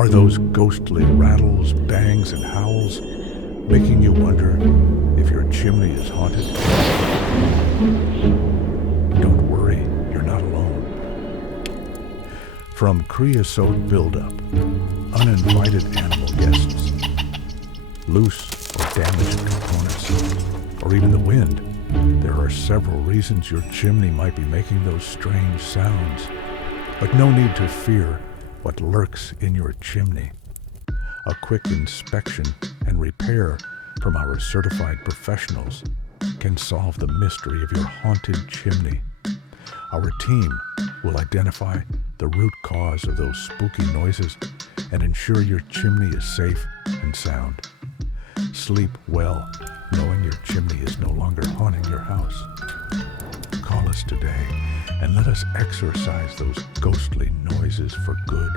Are those ghostly rattles, bangs, and howls making you wonder if your chimney is haunted? Don't worry, you're not alone. From creosote buildup, uninvited animal guests, loose or damaged components, or even the wind, there are several reasons your chimney might be making those strange sounds. But no need to fear what lurks in your chimney. A quick inspection and repair from our certified professionals can solve the mystery of your haunted chimney. Our team will identify the root cause of those spooky noises and ensure your chimney is safe and sound. Sleep well, knowing your chimney is no longer haunting your house. Call us today and let us exorcise those ghostly noises for good.